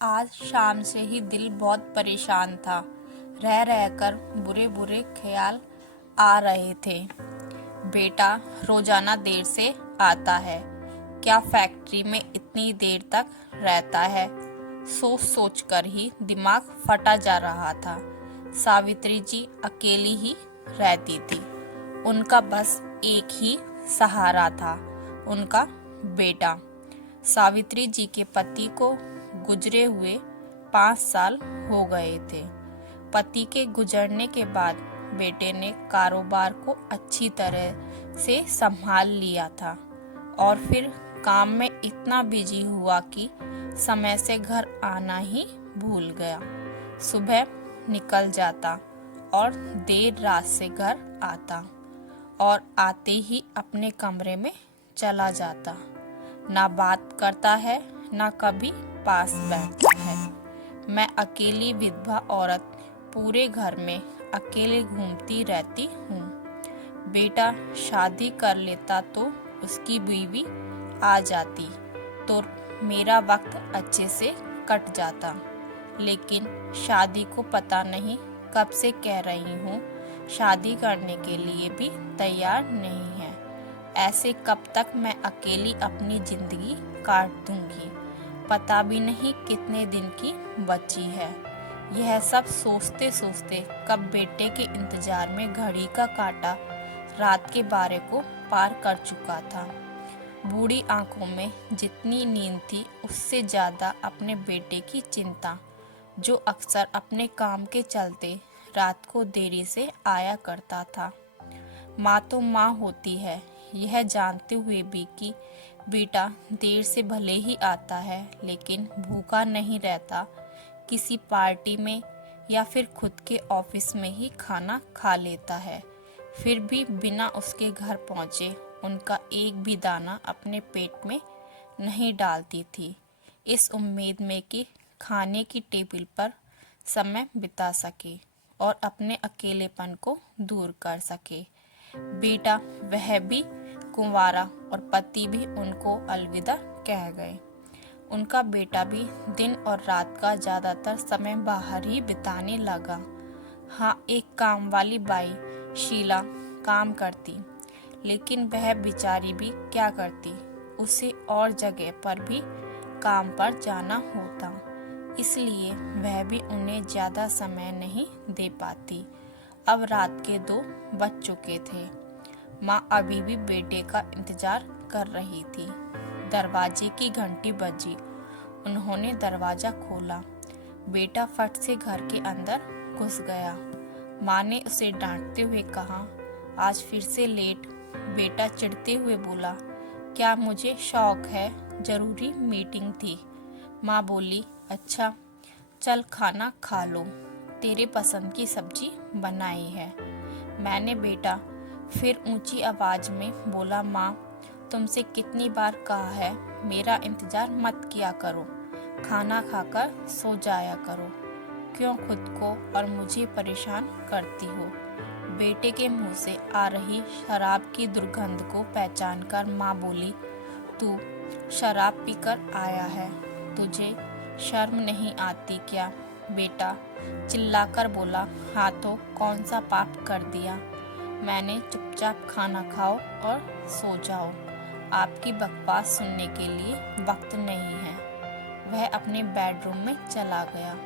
आज शाम से ही दिल बहुत परेशान था। रह रहकर बुरे बुरे ख्याल आ रहे थे। बेटा रोजाना देर से आता है, क्या फैक्ट्री में इतनी देर तक रहता है? सोच सोच कर ही दिमाग फटा जा रहा था। सावित्री जी अकेली ही रहती थी। उनका बस एक ही सहारा था, उनका बेटा। सावित्री जी के पति को गुजरे हुए 5 साल हो गए थे। पति के गुजरने के बाद बेटे ने कारोबार को अच्छी तरह से संभाल लिया था और फिर काम में इतना बिजी हुआ कि समय से घर आना ही भूल गया। सुबह निकल जाता और देर रात से घर आता और आते ही अपने कमरे में चला जाता। ना बात करता है, ना कभी पास बैठता है। मैं अकेली विधवा औरत पूरे घर में अकेले घूमती रहती हूँ। बेटा शादी कर लेता तो उसकी बीवी आ जाती तो मेरा वक्त अच्छे से कट जाता, लेकिन शादी को पता नहीं कब से कह रही हूँ, शादी करने के लिए भी तैयार नहीं है। ऐसे कब तक मैं अकेली अपनी जिंदगी काट दूंगी? पता भी नहीं कितने दिन की बची है। यह सब सोचते सोचते कब बेटे के इंतजार में घड़ी का कांटा रात के 12 को पार कर चुका था। बूढ़ी आंखों में जितनी नींद थी उससे ज्यादा अपने बेटे की चिंता, जो अक्सर अपने काम के चलते रात को देरी से आया करता था। माँ तो माँ होती है, यह जानते हुए भी कि बेटा देर से भले ही आता है लेकिन भूखा नहीं रहता, किसी पार्टी में या फिर खुद के ऑफिस में ही खाना खा लेता है, फिर भी बिना उसके घर पहुँचे उनका एक भी दाना अपने पेट में नहीं डालती थी, इस उम्मीद में कि खाने की टेबल पर समय बिता सके और अपने अकेलेपन को दूर कर सके। बेटा वह भी कुंवारा और पति भी उनको अलविदा कह गए। उनका बेटा भी दिन और रात का ज्यादातर समय बाहर ही बिताने लगा। हाँ, एक काम वाली बाई शीला काम करती, लेकिन वह बेचारी भी क्या करती, उसे और जगह पर भी काम पर जाना होता, इसलिए वह भी उन्हें ज्यादा समय नहीं दे पाती। अब रात के 2 बज चुके थे। माँ अभी भी बेटे का इंतजार कर रही थी। दरवाजे की घंटी बजी। उन्होंने दरवाजा खोला। बेटा फट से घर के अंदर घुस गया। माँ ने उसे डांटते हुए कहा, आज फिर से लेट। बेटा चिढ़ते हुए बोला, क्या मुझे शौक है, जरूरी मीटिंग थी। माँ बोली, अच्छा चल खाना खा लो, तेरे पसंद की सब्जी बनाई है मैंने। बेटा फिर ऊंची आवाज में बोला, माँ तुमसे कितनी बार कहा है मेरा इंतजार मत किया करो, खाना खाकर सो जाया करो, क्यों खुद को और मुझे परेशान करती हो? बेटे के मुंह से आ रही शराब की दुर्गंध को पहचानकर माँ बोली, तू शराब पीकर आया है, तुझे शर्म नहीं आती क्या? बेटा चिल्लाकर बोला, हाँ तो कौन सा पाप कर दिया? मैंने चुपचाप खाना खाओ और सो जाओ, आपकी बकवास सुनने के लिए वक्त नहीं है। वह अपने बेडरूम में चला गया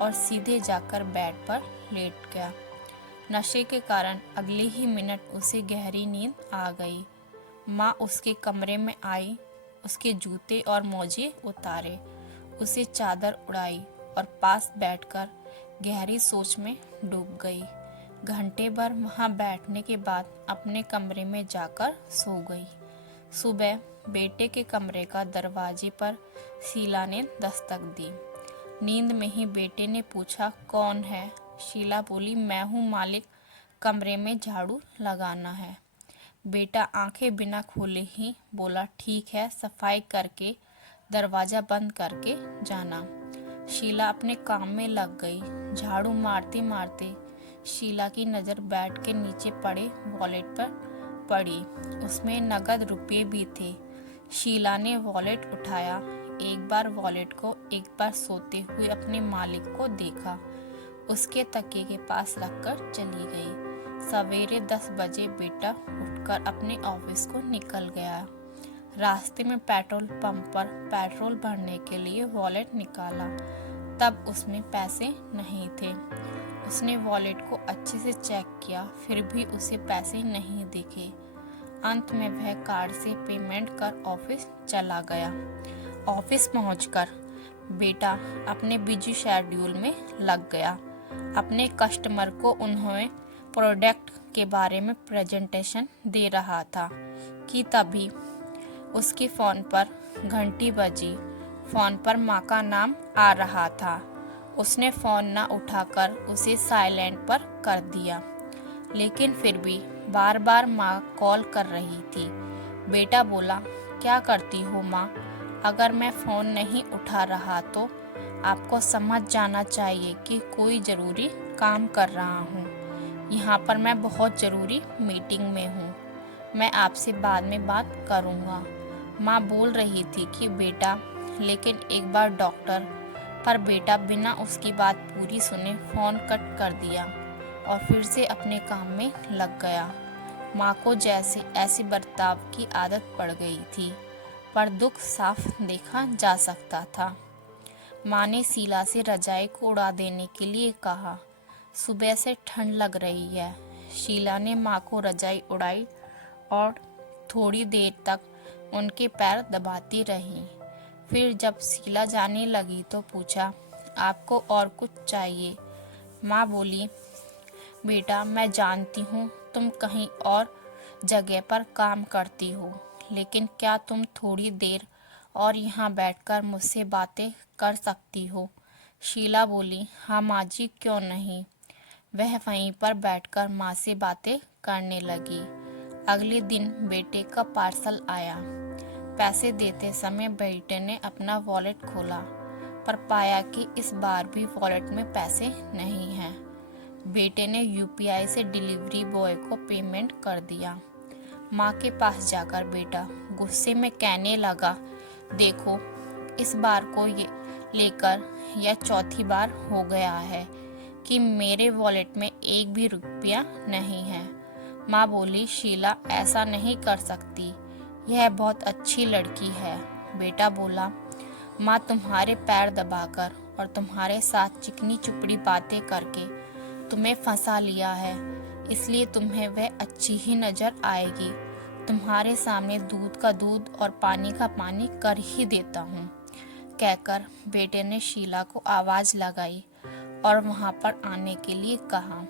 और सीधे जाकर बेड पर लेट गया। नशे के कारण अगले ही मिनट उसे गहरी नींद आ गई। माँ उसके कमरे में आई, उसके जूते और मोजे उतारे, उसे चादर उड़ाई और पास बैठकर गहरी सोच में डूब गई। घंटे भर वहां बैठने के बाद अपने कमरे में जाकर सो गई। सुबह बेटे के कमरे का दरवाजे पर शीला ने दस्तक दी। नींद में ही बेटे ने पूछा, कौन है? शीला बोली, मैं हूँ मालिक, कमरे में झाड़ू लगाना है। बेटा आंखें बिना खोले ही बोला, ठीक है, सफाई करके दरवाजा बंद करके जाना। शीला अपने काम में लग गई। झाड़ू मारते मारते शीला की नज़र बेड के नीचे पड़े वॉलेट पर पड़ी। उसमें नगद रुपये भी थे। शीला ने वॉलेट उठाया, एक बार वॉलेट को एक बार सोते हुए अपने मालिक को देखा। उसके तकिए के पास रखकर चली गई। सवेरे 10 बजे बेटा उठकर अपने ऑफिस को निकल गया। रास्ते में पेट्रोल पंप पर पेट्रोल भरने के लिए वॉलेट निकाला, तब उसमें पैसे नहीं थे। उसने वॉलेट को अच्छे से चेक किया, फिर भी उसे पैसे नहीं दिखे। अंत में वह कार्ड से पेमेंट कर ऑफिस चला गया। ऑफिस पहुंचकर बेटा अपने बिजी शेड्यूल में लग गया। अपने कस्टमर को उन्होंने प्रोडक्ट के बारे में प्रेजेंटेशन दे रहा था कि तभी उसके फ़ोन पर घंटी बजी। फ़ोन पर माँ का नाम आ रहा था। उसने फ़ोन न उठाकर उसे साइलेंट पर कर दिया, लेकिन फिर भी बार बार माँ कॉल कर रही थी। बेटा बोला, क्या करती हो माँ? अगर मैं फ़ोन नहीं उठा रहा तो आपको समझ जाना चाहिए कि कोई ज़रूरी काम कर रहा हूँ। यहाँ पर मैं बहुत ज़रूरी मीटिंग में हूँ। मैं आपसे बाद में बात करूँगा। माँ बोल रही थी कि बेटा, लेकिन एक बार डॉक्टर, पर बेटा बिना उसकी बात पूरी सुने फ़ोन कट कर दिया और फिर से अपने काम में लग गया। माँ को जैसे ऐसे बर्ताव की आदत पड़ गई थी, पर दुख साफ देखा जा सकता था। माँ ने शीला से रजाई को उड़ा देने के लिए कहा। सुबह से ठंड लग रही है। शीला ने माँ को रजाई उड़ाई और थोड़ी देर तक उनके पैर दबाती रही। फिर जब शीला जाने लगी तो पूछा, आपको और कुछ चाहिए? माँ बोली, बेटा मैं जानती हूँ तुम कहीं और जगह पर काम करती हो, लेकिन क्या तुम थोड़ी देर और यहाँ बैठकर मुझसे बातें कर सकती हो? शीला बोली, हाँ माँ जी, क्यों नहीं। वह वहीं पर बैठकर माँ से बातें करने लगी। अगले दिन बेटे का पार्सल आया। पैसे देते समय बेटे ने अपना वॉलेट खोला, पर पाया कि इस बार भी वॉलेट में पैसे नहीं हैं। बेटे ने यूपीआई से डिलीवरी बॉय को पेमेंट कर दिया। माँ के पास जाकर बेटा गुस्से में कहने लगा, देखो, इस बार को ये लेकर यह चौथी बार हो गया है कि मेरे वॉलेट में एक भी रुपया नहीं है। माँ बोली, शीला ऐसा नहीं कर सकती, यह बहुत अच्छी लड़की है। बेटा बोला, माँ तुम्हारे पैर दबाकर और तुम्हारे साथ चिकनी चुपड़ी बातें करके तुम्हें फंसा लिया है, इसलिए तुम्हें वह अच्छी ही नजर आएगी। तुम्हारे सामने दूध का दूध और पानी का पानी कर ही देता हूँ। कहकर बेटे ने शीला को आवाज लगाई और वहां पर आने के लिए कहा।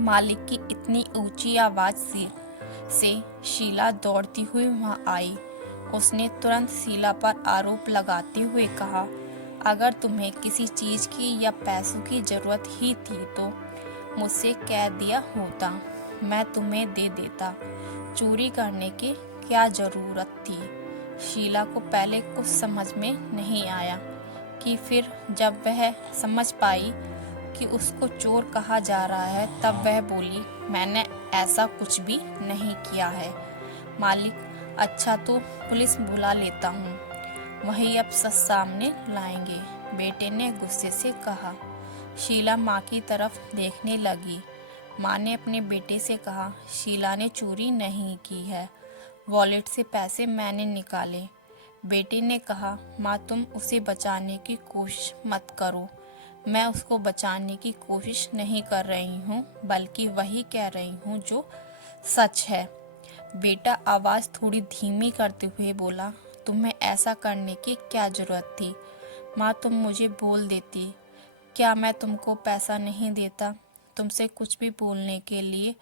मालिक की इतनी ऊंची आवाज से शीला दौड़ती हुई वहां आई। उसने तुरंत शीला पर आरोप लगाते हुए कहा, अगर तुम्हें किसी चीज की या पैसों की जरूरत ही थी तो मुझसे कह दिया होता, मैं तुम्हें दे देता। चोरी करने की क्या जरूरत थी? शीला को पहले कुछ समझ में नहीं आया कि फिर जब वह समझ पाई कि उसको चोर कहा जा रहा है, तब वह बोली, मैंने ऐसा कुछ भी नहीं किया है। मालिक, अच्छा तो पुलिस बुला लेता हूँ, वही अब सच सामने लाएंगे, बेटे ने गुस्से से कहा। शीला माँ की तरफ देखने लगी। माँ ने अपने बेटे से कहा, शीला ने चोरी नहीं की है, वॉलेट से पैसे मैंने निकाले। बेटे ने कहा, माँ तुम उसे बचाने की कोशिश मत करो, मैं उसको बचाने की कोशिश नहीं कर रही हूँ, बल्कि वही कह रही हूँ जो सच है। बेटा आवाज़ थोड़ी धीमी करते हुए बोला, तुम्हें ऐसा करने की क्या जरूरत थी? माँ तुम मुझे बोल देती, क्या मैं तुमको पैसा नहीं देता? तुमसे कुछ भी बोलने के लिए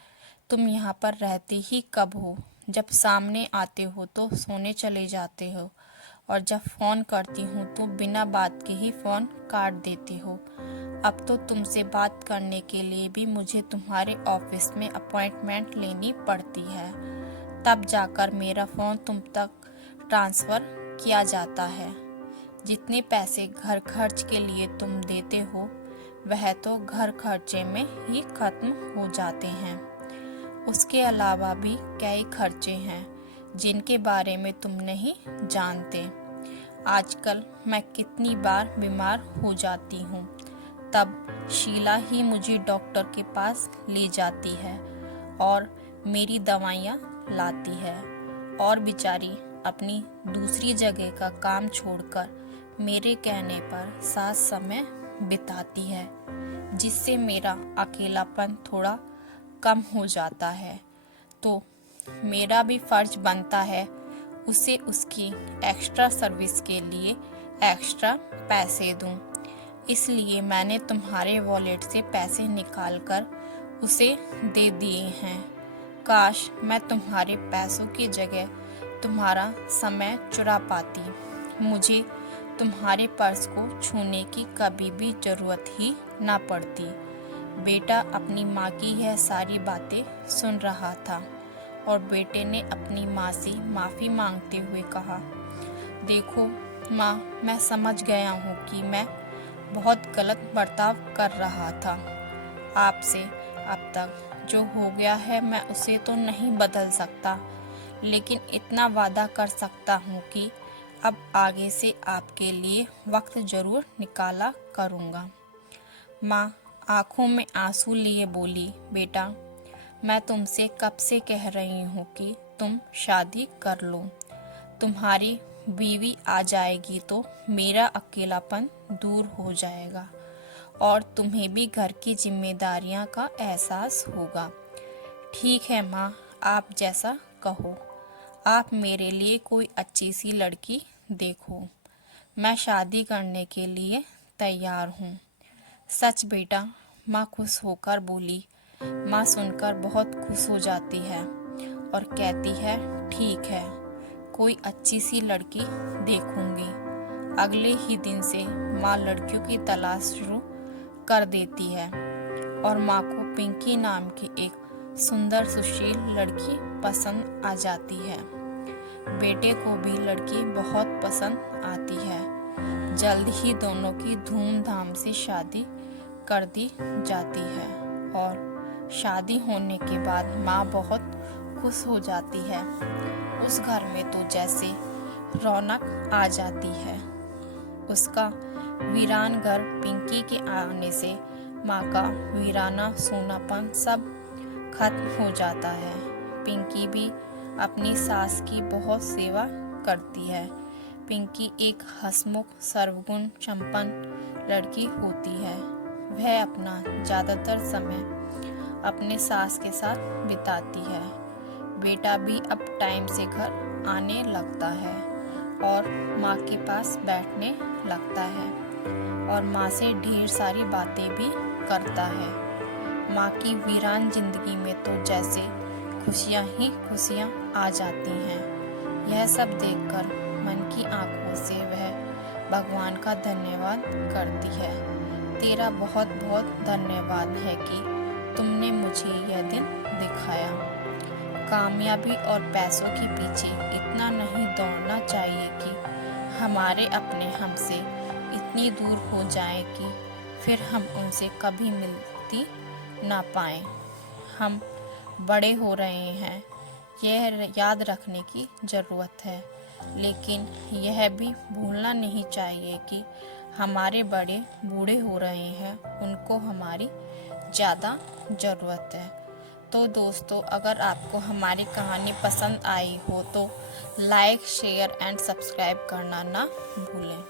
तुम यहाँ पर रहते ही कब हो? जब सामने आते हो तो सोने चले जाते हो, और जब फ़ोन करती हूँ तो बिना बात के ही फ़ोन काट देते हो। अब तो तुमसे बात करने के लिए भी मुझे तुम्हारे ऑफिस में अपॉइंटमेंट लेनी पड़ती है, तब जाकर मेरा फ़ोन तुम तक ट्रांसफ़र किया जाता है। जितने पैसे घर खर्च के लिए तुम देते हो, वह तो घर खर्चे में ही खत्म हो जाते हैं। उसके अलावा भी कई खर्चे हैं जिनके बारे में तुम नहीं जानते। आजकल मैं कितनी बार बीमार हो जाती हूँ, तब शीला ही मुझे डॉक्टर के पास ले जाती है और मेरी दवाइयाँ लाती है और बेचारी अपनी दूसरी जगह का काम छोड़कर मेरे कहने पर साथ समय बिताती है, जिससे मेरा अकेलापन थोड़ा कम हो जाता है। तो मेरा भी फर्ज बनता है उसे उसकी एक्स्ट्रा सर्विस के लिए एक्स्ट्रा पैसे दूं। इसलिए मैंने तुम्हारे वॉलेट से पैसे निकालकर उसे दे दिए हैं। काश मैं तुम्हारे पैसों की जगह तुम्हारा समय चुरा पाती। मुझे तुम्हारे पर्स को छूने की कभी भी जरूरत ही ना पड़ती। बेटा अपनी माँ की यह सारी बातें सुन रहा था और बेटे ने अपनी माँ से माफ़ी मांगते हुए कहा, देखो माँ, मैं समझ गया हूँ कि मैं बहुत गलत बर्ताव कर रहा था आपसे। अब तक जो हो गया है मैं उसे तो नहीं बदल सकता, लेकिन इतना वादा कर सकता हूँ कि अब आगे से आपके लिए वक्त ज़रूर निकाला करूँगा। माँ आँखों में आंसू लिए बोली, बेटा मैं तुमसे कब से कह रही हूँ कि तुम शादी कर लो। तुम्हारी बीवी आ जाएगी तो मेरा अकेलापन दूर हो जाएगा और तुम्हें भी घर की जिम्मेदारियाँ का एहसास होगा। ठीक है माँ, आप जैसा कहो। आप मेरे लिए कोई अच्छी सी लड़की देखो, मैं शादी करने के लिए तैयार हूँ। सच बेटा, माँ खुश होकर बोली। माँ सुनकर बहुत खुश हो जाती है और कहती है, ठीक है, कोई अच्छी सी लड़की देखूंगी। अगले ही दिन से माँ लड़कियों की तलाश शुरू कर देती है और माँ को पिंकी नाम की एक सुंदर सुशील लड़की पसंद आ जाती है। बेटे को भी लड़की बहुत पसंद आती है। जल्द ही दोनों की धूमधाम से शादी कर दी जाती है और शादी होने के बाद माँ बहुत खुश हो जाती है। उस घर में तो जैसे रौनक आ जाती है। उसका वीरान घर पिंकी के आने से माँ का वीराना सोनापन सब खत्म हो जाता है। पिंकी भी अपनी सास की बहुत सेवा करती है। पिंकी एक हंसमुख सर्वगुण संपन्न लड़की होती है। वह अपना ज़्यादातर समय अपने सास के साथ बिताती है। बेटा भी अब टाइम से घर आने लगता है और माँ के पास बैठने लगता है और माँ से ढेर सारी बातें भी करता है। माँ की वीरान जिंदगी में तो जैसे खुशियाँ ही खुशियाँ आ जाती हैं। यह सब देखकर मन की आंखों से वह भगवान का धन्यवाद करती है। तेरा बहुत बहुत धन्यवाद है कि तुमने मुझे यह दिन दिखाया। कामयाबी और पैसों के पीछे इतना नहीं दौड़ना चाहिए कि हमारे अपने हमसे इतनी दूर हो जाएं कि फिर हम उनसे कभी मिलती ना पाएं। हम बड़े हो रहे हैं, यह याद रखने की ज़रूरत है, लेकिन यह भी भूलना नहीं चाहिए कि हमारे बड़े बूढ़े हो रहे हैं, उनको हमारी ज़्यादा ज़रूरत है। तो दोस्तों, अगर आपको हमारी कहानी पसंद आई हो तो लाइक, शेयर एंड सब्सक्राइब करना ना भूलें।